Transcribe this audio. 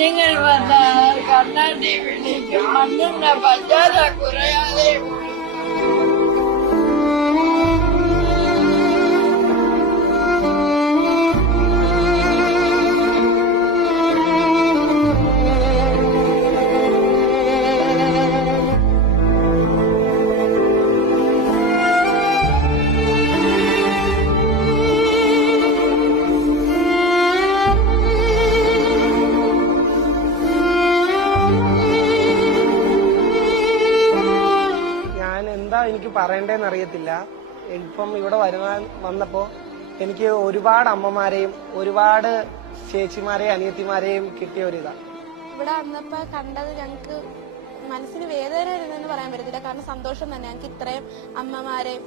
കുഞ്ഞുങ്ങൾ വന്ന കണ്ണാടി വിളിക്കും മണ്ണെണ്ണ പഞ്ചാര കുറയാതെ എനിക്ക് പറയണ്ടേന്ന് അറിയത്തില്ല. ഇപ്പം ഇവിടെ വന്നപ്പോ എനിക്ക് ഒരുപാട് അമ്മമാരെയും ഒരുപാട് ചേച്ചിമാരെയും അനിയത്തിമാരെയും കിട്ടിയ ഒരിതാ. ഇവിടെ വന്നപ്പോ കണ്ടത് ഞങ്ങക്ക് മനസ്സിന് വേദന ഇരുന്നെന്ന് പറയാൻ പറ്റത്തില്ല. കാരണം സന്തോഷം തന്നെ ഞങ്ങൾക്ക് ഇത്രയും അമ്മമാരെയും